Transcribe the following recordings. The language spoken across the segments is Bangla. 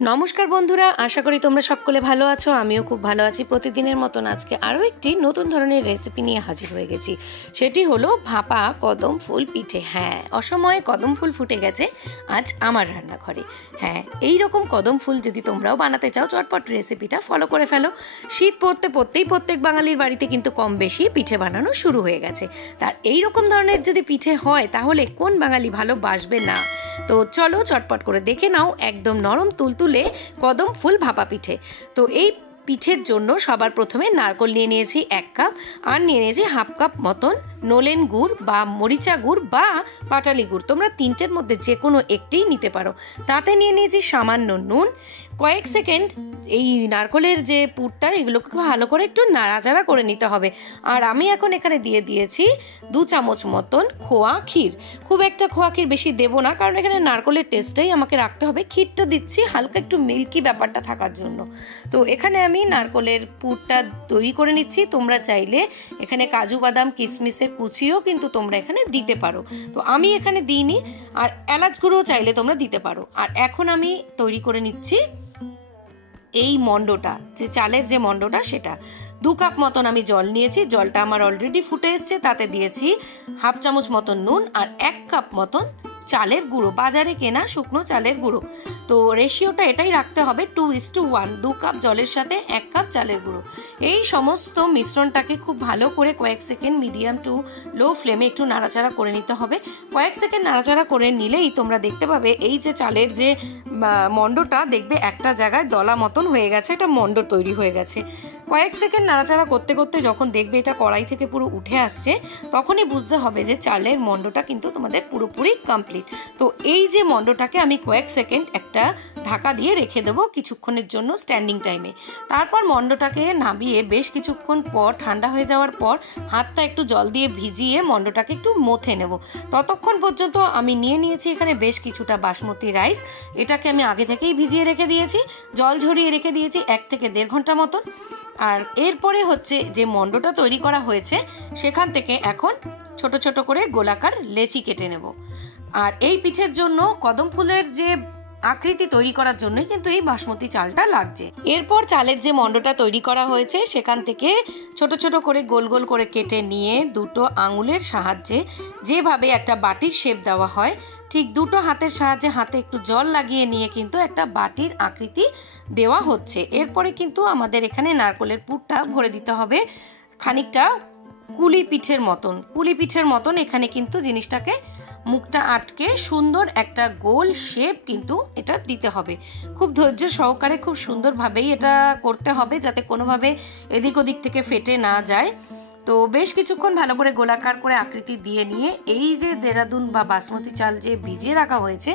নমস্কার বন্ধুরা, আশা করি তোমরা সকলে ভালো আছো। আমিও খুব ভালো আছি। প্রতিদিনের মতন আজকে আরও একটি নতুন ধরনের রেসিপি নিয়ে হাজির হয়ে গেছি। সেটি হলো ভাপা কদম ফুল পিঠে। হ্যাঁ, অসময়ে কদম ফুল ফুটে গেছে আজ আমার রান্নাঘরে। হ্যাঁ, এই রকম কদম ফুল যদি তোমরাও বানাতে চাও, চটপট রেসিপিটা ফলো করে ফেলো। শীত পড়তে পড়তেই প্রত্যেক বাঙালির বাড়িতে কিন্তু কম বেশি পিঠে বানানো শুরু হয়ে গেছে। তার এই রকম ধরনের যদি পিঠে হয় তাহলে কোন বাঙালি ভালোবাসবে না? তো চলো চটপট করে দেখে নাও একদম নরম তুলতুলে কদম ফুল ভাপা পিঠে। তো এই পিঠের জন্য সবার প্রথমে নারকেল নিয়ে নিয়েছি 1 কাপ, আর নিয়ে নিয়েছি হাফ কাপ মতন নলেন গুড় বা মরিচা গুড় বা পাটালি গুড়, তোমরা তিনটের মধ্যে যে কোনো একটিই নিতে পারো। তাতে নিয়ে নিয়েছি সামান্য নুন। কয়েক সেকেন্ড এই নারকেলের যে পুরটা, এগুলোকে ভালো করে একটু নাড়াচাড়া করে নিতে হবে। আর আমি এখন এখানে দিয়ে দিয়েছি 2 চামচ মতন খোয়া ক্ষীর। খুব একটা খোয়া ক্ষীর বেশি দেবো না, কারণ এখানে নারকেলের টেস্টটাই আমাকে রাখতে হবে। ক্ষীরটা দিচ্ছি হালকা একটু মিল্কি ব্যাপারটা থাকার জন্য। তো এখানে আমি নারকেলের পুরটা তৈরি করে নিচ্ছি। তোমরা চাইলে এখানে কাজু বাদাম কিশমিশের কুচিও কিন্তু তোমরা এখানে দিতে পারো, তো আমি এখানে দিইনি। আর এলাচ গুঁড়ো চাইলে তোমরা দিতে পারো। আর এখন আমি তৈরি করে নিচ্ছি এই মন্ডটা, যে চালের যে মন্ডটা, সেটা 2 কাপ মতন আমি জল নিয়েছি। জলটা আমার অলরেডি ফুটে এসছে। তাতে দিয়েছি হাফ চামচ মতন নুন আর 1 কাপ মতন চালের গুঁড়ো, বাজারে কেনা শুকনো চালের গুঁড়ো। তো রেশিওটা এটাই রাখতে হবে 2:1, 2 কাপ জলের সাথে 1 কাপ চালের গুঁড়ো। এই সমস্ত মিশ্রণটাকে খুব ভালো করে কয়েক সেকেন্ড মিডিয়াম টু লো ফ্লেমে একটু নাড়াচাড়া করে নিতে হবে। কয়েক সেকেন্ড নাড়াচাড়া করে নিলেই তোমরা দেখতে পাবে এই যে চালের যে মন্ডটা, দেখবে একটা জায়গায় দলা মতন হয়ে গেছে, এটা মন্ড তৈরি হয়ে গেছে। কয়েক সেকেন্ড নাড়াচাড়া করতে করতে যখন দেখবে এটা কড়াই থেকে পুরো উঠে আসছে, তখনই বুঝতে হবে যে চালের মন্ডটা কিন্তু তোমাদের পুরোপুরি কমপ্লিট। তো এই যে মন্ডটাকে আমি কয়েক সেকেন্ড একটা ঢাকা দিয়ে রেখে দেবো কিছুক্ষণের জন্য স্ট্যান্ডিং টাইমে। তারপর মন্ডটাকে নামিয়ে বেশ কিছুক্ষণ পর ঠান্ডা হয়ে যাওয়ার পর হাতটা একটু জল দিয়ে ভিজিয়ে মন্ডটাকে একটু মথে নেব। ততক্ষণ পর্যন্ত আমি নিয়ে নিয়েছি এখানে বেশ কিছুটা বাসমতি রাইস। এটাকে আমি আগে থেকেই ভিজিয়ে রেখে দিয়েছি, জল ঝরিয়ে রেখে দিয়েছি 1 থেকে 1.5 ঘন্টা মতন। আর এরপরে হচ্ছে যে মন্ডটা তৈরি করা হয়েছে, সেখান থেকে এখন ছোট ছোট করে গোলাকার লেচি কেটে নেব। আর এই পিঠের জন্য কদম ফুলের যে আকৃতি তৈরি করার জন্যই কিন্তু এই বাসমতি চালটা লাগছে। এরপর চালের যে মন্ডটা তৈরি করা হয়েছে সেখান থেকে ছোট ছোট করে গোল গোল করে কেটে নিয়ে দুটো আঙুলের সাহায্যে যেভাবে একটা বাটির শেপ দেওয়া হয়, ঠিক দুটো হাতের সাহায্যে হাতে একটু জল লাগিয়ে নিয়ে কিন্তু একটা বাটির আকৃতি দেওয়া হচ্ছে। এরপরে কিন্তু আমাদের এখানে নারকেলের পুরটা ভরে দিতে হবে খানিকটা কুলি পিঠের মতন। এখানে কিন্তু জিনিসটাকে মুখটা আটকে সুন্দর একটা গোল শেপ কিন্তু এটা দিতে হবে। খুব ধৈর্য সহকারে খুব সুন্দরভাবেই এটা করতে হবে, যাতে কোনোভাবে এদিক ওদিক থেকে ফেটে না যায়। তো বেশ কিছুক্ষণ ভালো করে গোলাকার করে আকৃতি দিয়ে নিয়ে এই যে দেরাদুন বা বাসমতি চাল যে ভিজিয়ে রাখা হয়েছে,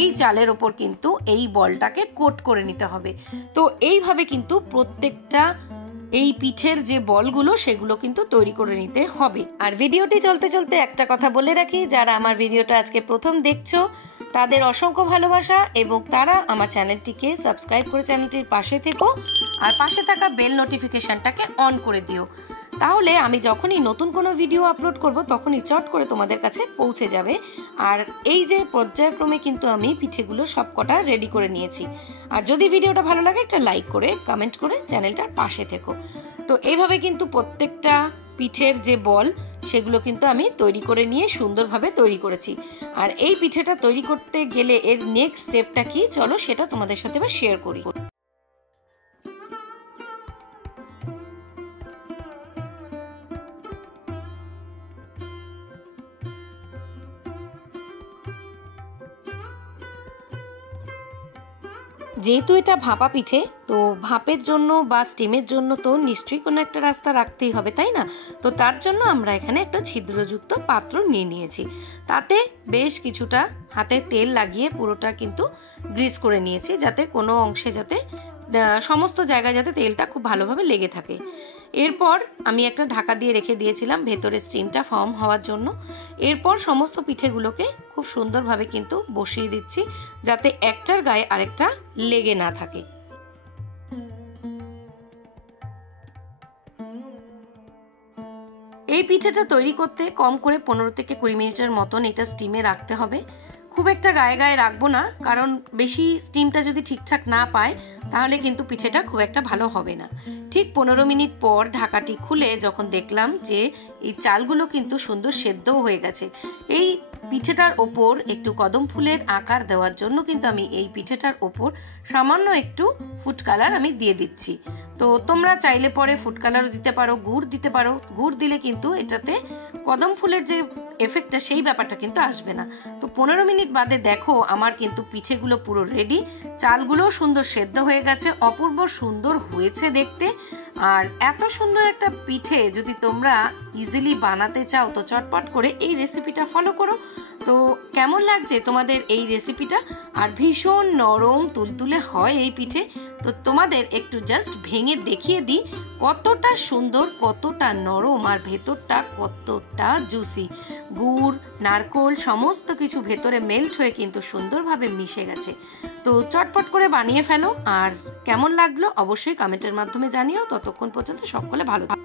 এই চালের ওপর কিন্তু এই বলটাকে কোট করে নিতে হবে। তো এইভাবে কিন্তু প্রত্যেকটা এই পিঠের যে বলগুলো সেগুলো কিন্তু তৈরি করে নিতে হবে। আর ভিডিওটি চলতে চলতে একটা কথা বলে রাখি, যারা আমার ভিডিওটা আজকে প্রথম দেখছো তাদের অসংখ্য ভালোবাসা, এবং তারা আমার চ্যানেলটিকে সাবস্ক্রাইব করে চ্যানেলটির পাশে থেকো আর পাশে থাকা বেল নোটিফিকেশনটাকে অন করে দিও। তাহলে আমি যখনই নতুন কোনো ভিডিও আপলোড করব তখনই চট করে তোমাদের কাছে পৌঁছে যাবে। আর এই যে পর্যায়ক্রমে কিন্তু আমি পিঠেগুলো সবকটা রেডি করে নিয়েছি। আর যদি ভিডিওটা ভালো লাগে একটা লাইক করে কমেন্ট করে চ্যানেলটার পাশে থেকো। তো এইভাবে কিন্তু প্রত্যেকটা পিঠের যে বল সেগুলো কিন্তু আমি তৈরি করে নিয়ে সুন্দরভাবে তৈরি করেছি। আর এই পিঠেটা তৈরি করতে গেলে এর নেক্সট স্টেপটা কি, চলো সেটা তোমাদের সাথে এবার শেয়ার করি। যেহেতু এটা ভাপা পিঠে, তো ভাপের জন্য বা স্টিমের জন্য তো নিশ্চয়ই কোনো একটা রাস্তা রাখতেই হবে, তাই না? তো তার জন্য আমরা এখানে একটা ছিদ্রযুক্ত পাত্র নিয়ে নিয়েছি। তাতে বেশ কিছুটা হাতে তেল লাগিয়ে পুরোটা কিন্তু গ্রিস করে নিয়েছি, যাতে কোনো অংশে যাতে সমস্ত জায়গায় যাতে তেলটা খুব ভালোভাবে লেগে থাকে। এরপর আমি একটা ঢাকা দিয়ে রেখে দিয়েছিলাম ভেতরে স্টিমটা ফর্ম হওয়ার জন্য। এরপর সমস্ত পিঠেগুলোকে খুব সুন্দরভাবে কিন্তু বসিয়ে দিচ্ছি, যাতে একটার গায়ে আরেকটা লেগে না থাকে। এই পিঠেটা তৈরি করতে কম করে 15 থেকে 20 মিনিটের মতন এটা স্টিমে রাখতে হবে। খুব একটা গায়ে গায়ে রাখবো না, কারণ বেশি স্টিমটা যদি ঠিকঠাক না পায় তাহলে কিন্তু পিঠেটা খুব একটা ভালো হবে না। ঠিক 15 মিনিট পর ঢাকাটি খুলে যখন দেখলাম যে এই চালগুলো কিন্তু সুন্দর সেদ্ধও হয়ে গেছে, এই পিঠেটার ওপর একটু কদম ফুলের আকার দেওয়ার জন্য কিন্তু আমি এই পিঠেটার ওপর সামান্য একটু ফুড কালার আমি দিয়ে দিচ্ছি। তো তোমরা চাইলে পরে ফুড কালারও দিতে পারো, গুড় দিতে পারো। গুড় দিলে কিন্তু এটাতে কদম ফুলের যে এফেক্টটা সেই ব্যাপারটা কিন্তু আসবে না। তো 15 মিনিট বাদে দেখো আমার কিন্তু পিঠেগুলো পুরো রেডি, চালগুলোও সুন্দর সেদ্ধ হয়ে গেছে, অপূর্ব সুন্দর হয়েছে দেখতে। আর এত সুন্দর একটা পিঠে যদি তোমরা ইজিলি বানাতে চাও তো চটপট করে এই রেসিপিটা ফলো করো। তো কেমন লাগছে তোমাদের এই রেসিপিটা? আর ভীষণ নরম তুলতুলে হয় এই পিঠে। তো তোমাদের একটু জাস্ট ভেঙে দেখিয়ে দিই কতটা সুন্দর, কতটা নরম, আর ভেতরটা কতটা জুসি। গুড়, নারকোল সমস্ত কিছু ভেতরে মেল্ট হয়ে কিন্তু সুন্দরভাবে মিশে গেছে। তো চটপট করে বানিয়ে ফেলো, আর কেমন লাগলো অবশ্যই কমেন্টের মাধ্যমে জানিও। ততক্ষণ পর্যন্ত সকলে ভালো থাকো।